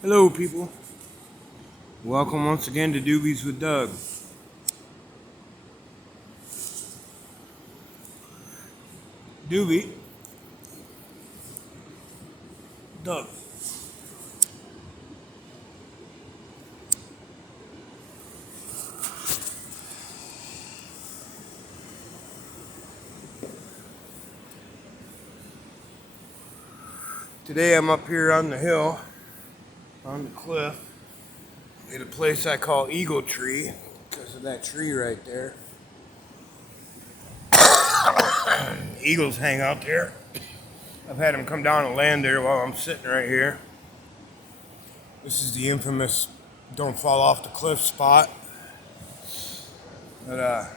Hello, people. Welcome once again to Doobies with Doug. Doobie, Doug. Today I'm up here on the hill, on the cliff, at a place I call Eagle Tree, because of that tree right there. Eagles hang out there. I've had them come down and land there while I'm sitting right here. This is the infamous don't fall off the cliff spot. But,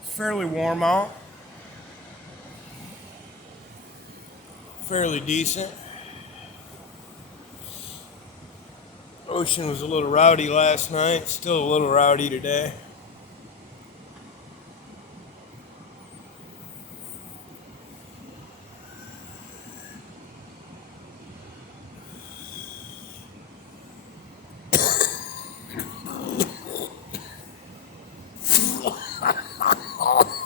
it's fairly warm out. Fairly decent. Ocean was a little rowdy last night, still a little rowdy today.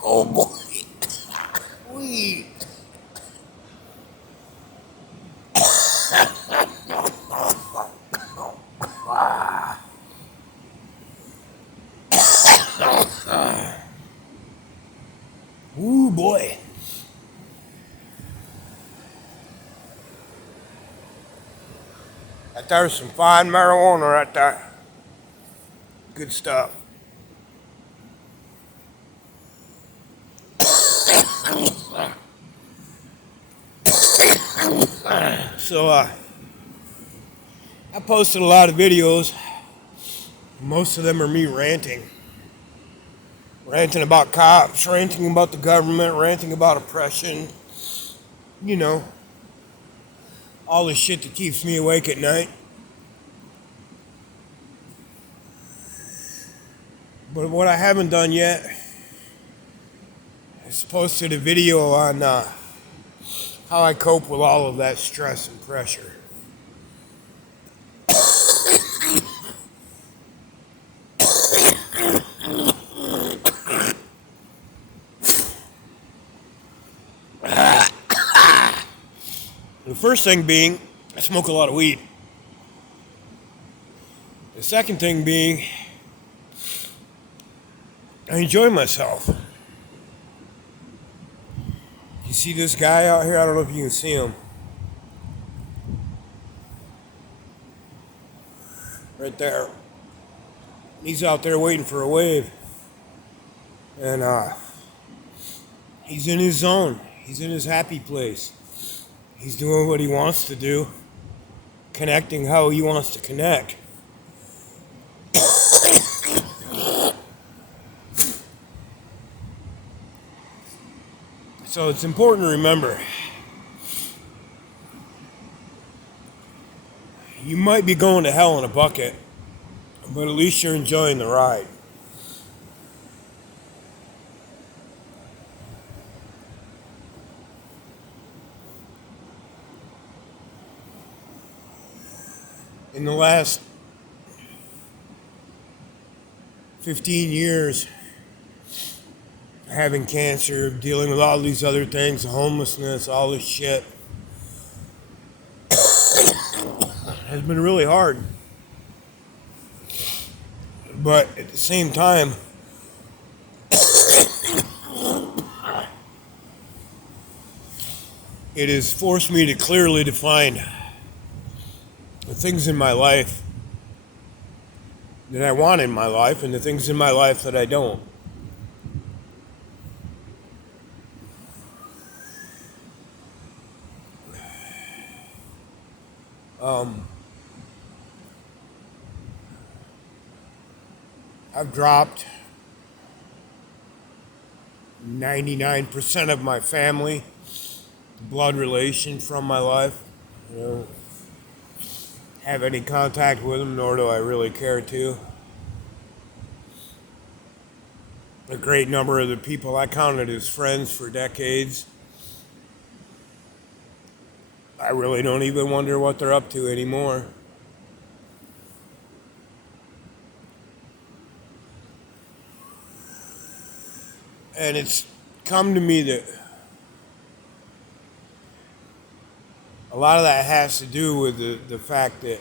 Oh boy. Wee. Ooh boy. There's some fine marijuana right there. Good stuff. So, I posted a lot of videos. Most of them are me ranting. Ranting about cops, ranting about the government, ranting about oppression. You know, all the shit that keeps me awake at night. But what I haven't done yet is posted a video on how I cope with all of that stress and pressure. The first thing being, I smoke a lot of weed. The second thing being, I enjoy myself. You see this guy out here? I don't know if you can see him. Right there. He's out there waiting for a wave. And he's in his zone. He's in his happy place. He's doing what he wants to do. Connecting how he wants to connect. So it's important to remember, you might be going to hell in a bucket, but at least you're enjoying the ride. In the last 15 years, having cancer, dealing with all these other things, homelessness, all this shit, has been really hard. But at the same time, it has forced me to clearly define the things in my life that I want in my life and the things in my life that I don't. I've dropped 99% of my family, blood relation from my life. You know, have any contact with them, nor do I really care to. A great number of the people I counted as friends for decades I really don't even wonder what they're up to anymore. And it's come to me that a lot of that has to do with the fact that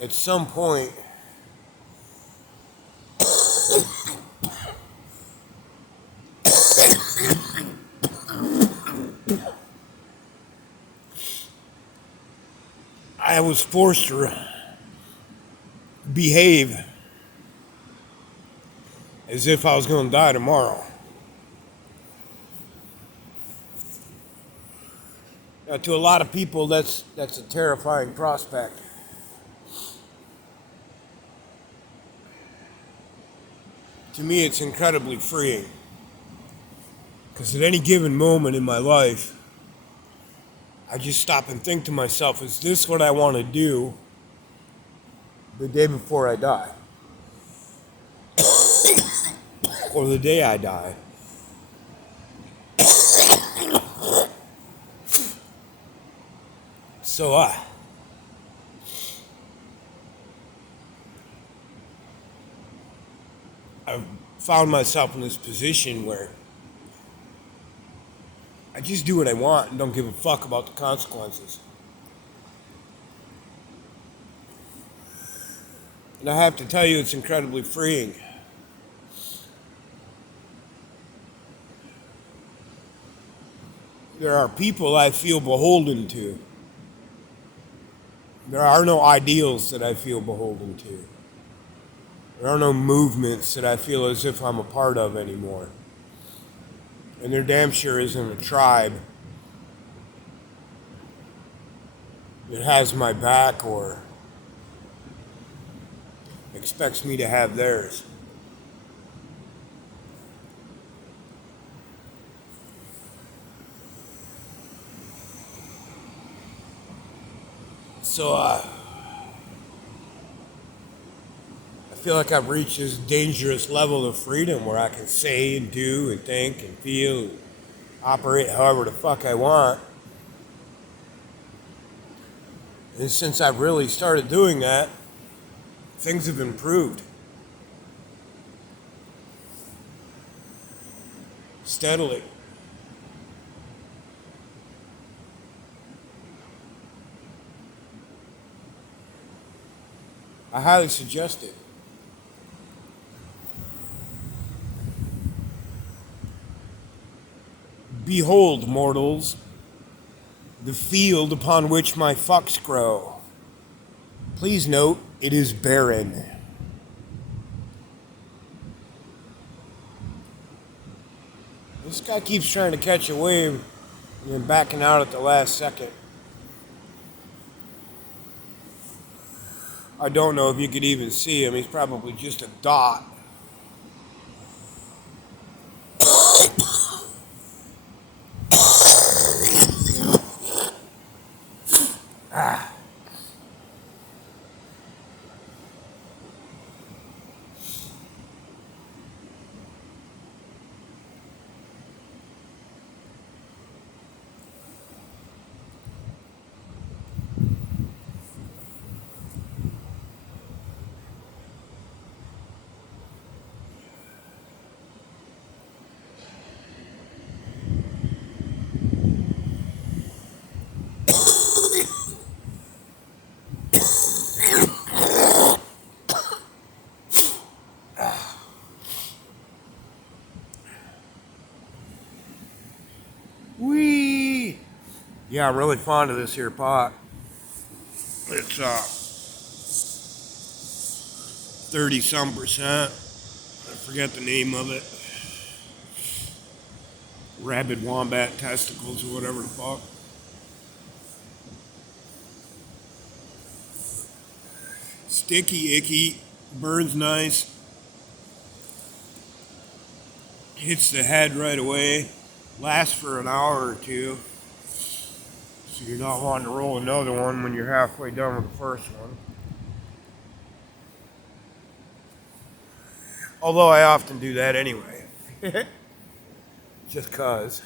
at some point I was forced to behave as if I was going to die tomorrow. Now, to a lot of people, that's a terrifying prospect. To me, it's incredibly freeing. Because at any given moment in my life, I just stop and think to myself, is this what I want to do the day before I die? Or the day I die? So I've found myself in this position where I just do what I want and don't give a fuck about the consequences. And I have to tell you, it's incredibly freeing. There are people I feel beholden to. There are no ideals that I feel beholden to. There are no movements that I feel as if I'm a part of anymore. And there damn sure isn't a tribe that has my back or expects me to have theirs. So I feel like I've reached this dangerous level of freedom where I can say and do and think and feel and operate however the fuck I want. And since I've really started doing that, things have improved. Steadily. I highly suggest it. Behold, mortals, the field upon which my fucks grow. Please note, it is barren. This guy keeps trying to catch a wave and then backing out at the last second. I don't know if you could even see him. He's probably just a dot. Ah. Whee! Yeah, I'm really fond of this here pot. It's 30-some%. I forget the name of it. Rabid wombat testicles or whatever the fuck. Sticky, icky, burns nice. Hits the head right away. Lasts for an hour or two. So you're not wanting to roll another one when you're halfway done with the first one. Although I often do that anyway. Just cause.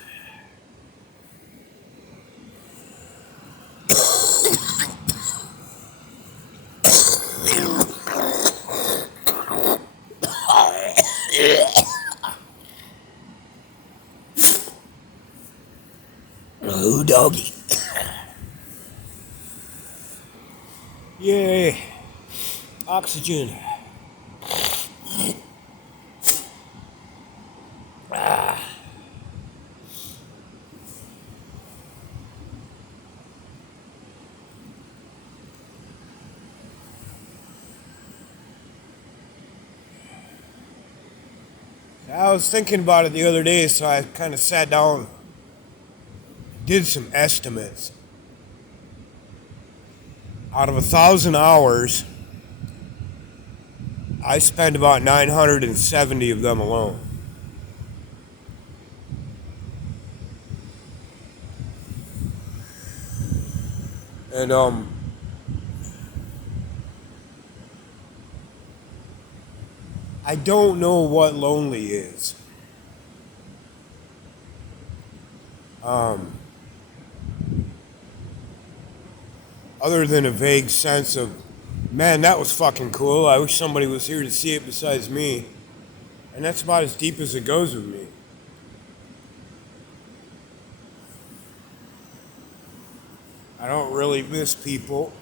Oh, doggy. Yay. Oxygen. I was thinking about it the other day, so I kind of sat down, did some estimates. Out of 1,000 hours, I spend about 970 of them alone. And I don't know what lonely is. Um, Other than a vague sense of, man, that was fucking cool. I wish somebody was here to see it besides me. And that's about as deep as it goes with me. I don't really miss people.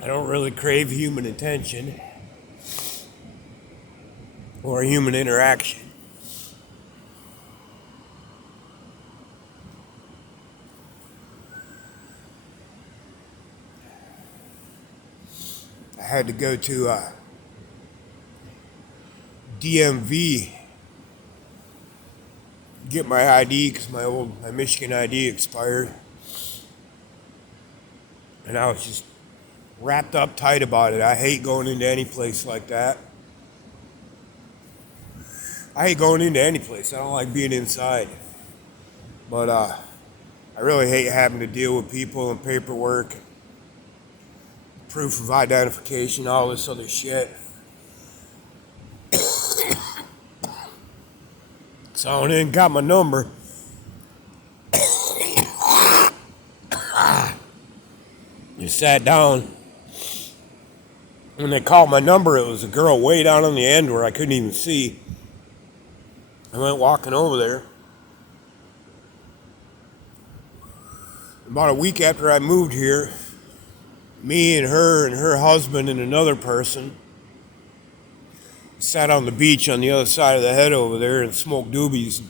I don't really crave human attention or human interaction. I had to go to DMV get my ID because my Michigan ID expired, and I was just wrapped up tight about it. I hate going into any place like that. I hate going into any place. I don't like being inside, but I really hate having to deal with people and paperwork, proof of identification, all this other shit. So I went in and got my number. Just sat down. When they called my number, it was a girl way down on the end where I couldn't even see. I went walking over there. About a week after I moved here, me and her husband and another person sat on the beach on the other side of the head over there and smoked doobies and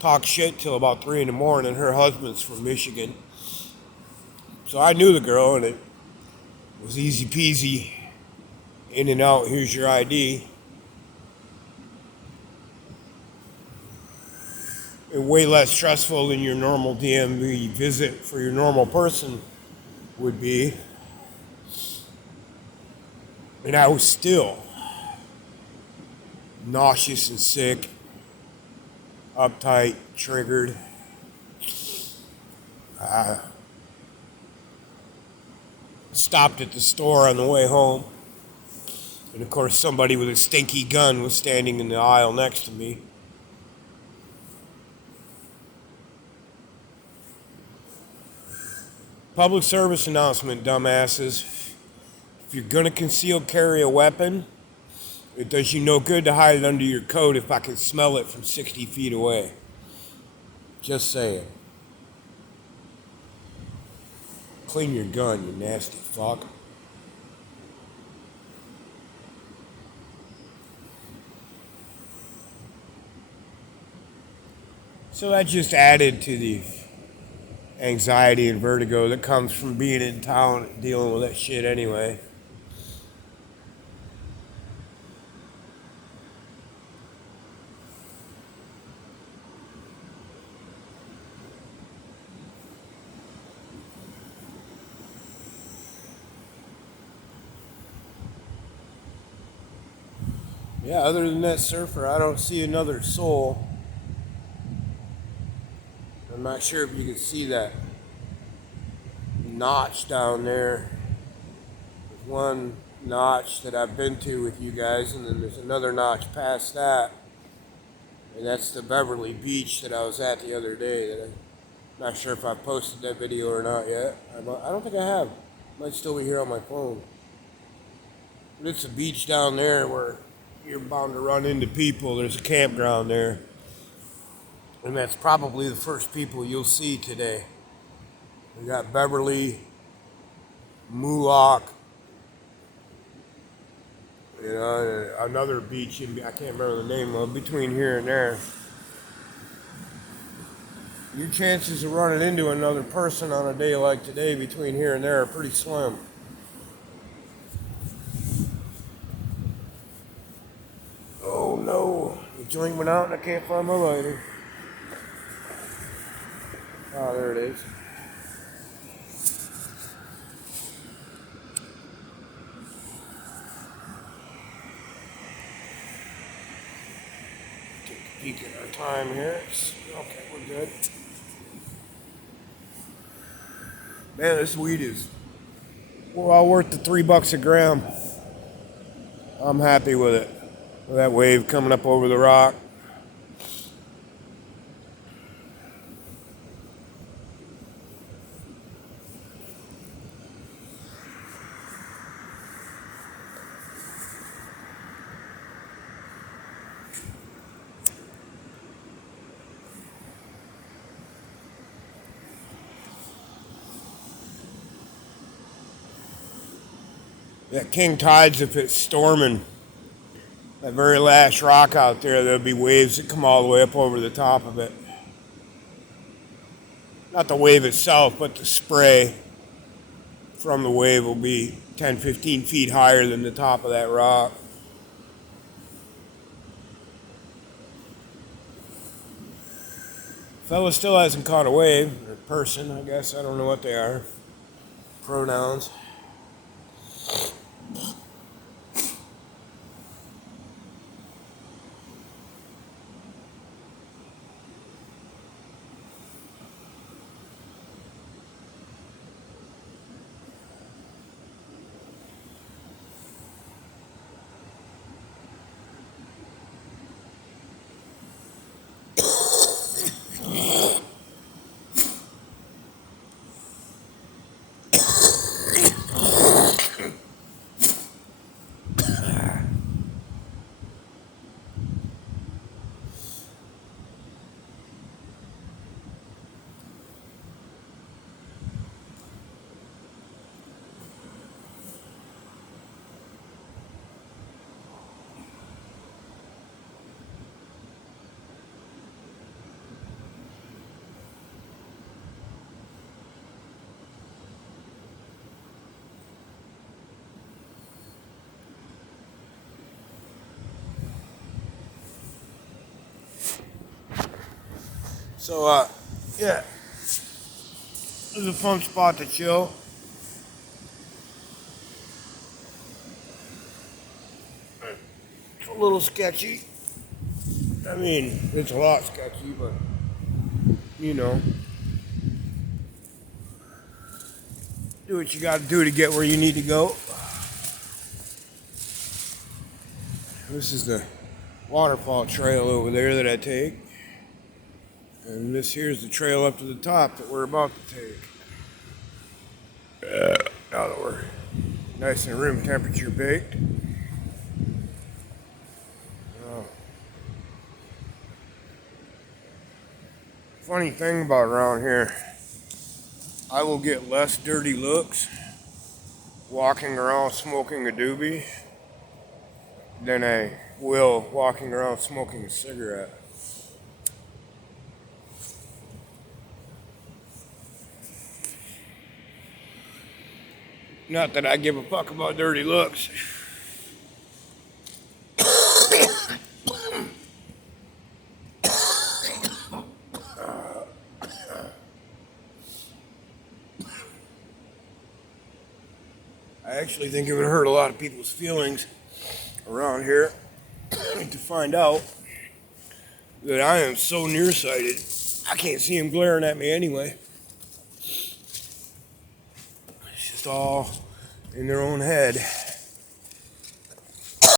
talked shit till about 3 in the morning. Her husband's from Michigan. So I knew the girl, and it was easy peasy, in and out, here's your ID. And way less stressful than your normal DMV visit for your normal person would be. And I was still nauseous and sick, uptight, triggered. Stopped at the store on the way home. And of course, somebody with a stinky gun was standing in the aisle next to me. Public service announcement, dumbasses. If you're gonna conceal carry a weapon, it does you no good to hide it under your coat if I can smell it from 60 feet away. Just saying. Clean your gun, you nasty fuck. So that just added to the anxiety and vertigo that comes from being in town dealing with that shit anyway. Yeah, other than that surfer, I don't see another soul. I'm not sure if you can see that notch down there. There's one notch that I've been to with you guys, and then there's another notch past that, and that's the Beverly Beach that I was at the other day. That I'm not sure if I posted that video or not yet. I don't think I have. Might still be here on my phone. But it's a beach down there where you're bound to run into people. There's a campground there, and that's probably the first people you'll see today. We got Beverly, Moolock, another beach I can't remember the name of, between here and there. Your chances of running into another person on a day like today between here and there are pretty slim. Oh no, the joint went out and I can't find my lighter. Oh, there it is. Take a peek at our time here. Okay, we're good. Man, this weed is well worth the $3 a gram. I'm happy with it. With that wave coming up over the rock. That king tides, if it's storming, that very last rock out there, there'll be waves that come all the way up over the top of it. Not the wave itself, but the spray from the wave will be 10, 15 feet higher than the top of that rock. Fella still hasn't caught a wave, or person, I guess. I don't know what they are. Pronouns. So, yeah, this is a fun spot to chill. It's a little sketchy. I mean, it's a lot sketchy, but, do what you gotta do to get where you need to go. This is the waterfall trail over there that I take. And this here's the trail up to the top that we're about to take. Now that we're nice and room temperature baked. Funny thing about around here, I will get less dirty looks walking around smoking a doobie than I will walking around smoking a cigarette. Not that I give a fuck about dirty looks. I actually think it would hurt a lot of people's feelings around here to find out that I am so nearsighted, I can't see them glaring at me anyway. It's just all in their own head.